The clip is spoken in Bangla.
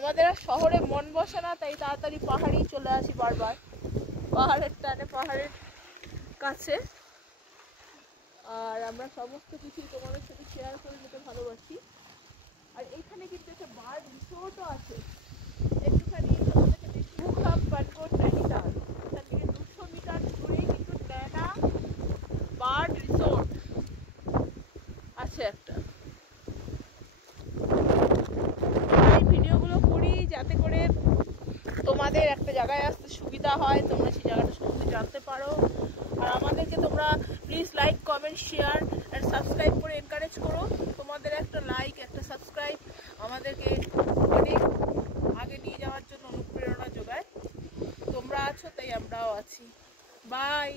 আমাদের আর শহরে মন বসে না, তাই তাড়াতাড়ি পাহাড়েই চলে আসি বারবার, পাহাড়ের টানে, পাহাড়ের কাছে। আর আমরা সমস্ত কিছুই তোমাদের সাথে শেয়ার করে নিতে ভালোবাসি। আর এখানে কিন্তু একটা বার্ড রিসোর্টও আছে, একটুখানি তোমাদেরকে দেখিয়ে নৈনিতাল, এখান থেকে 200 মিটার দূরেই কিন্তু নৈনা বার্ড রিসোর্ট আছে একটা। এই ভিডিওগুলো করি যাতে করে তোমাদের একটা জায়গায় আসতে সুবিধা হয়, তোমরা সেই জায়গাটা সম্বন্ধে জানতে পারো। আর আমাদেরকে তোমরা প্লিজ লাইক, কমেন্ট, শেয়ার আর সাবস্ক্রাইব করে এনকারেজ করো। তোমাদের একটা লাইক, একটা সাবস্ক্রাইব আমাদেরকে অনেক আগে নিয়ে যাওয়ার জন্য অনুপ্রেরণা যোগায়। তোমরা আছো তাই আমরাও আছি। বাই।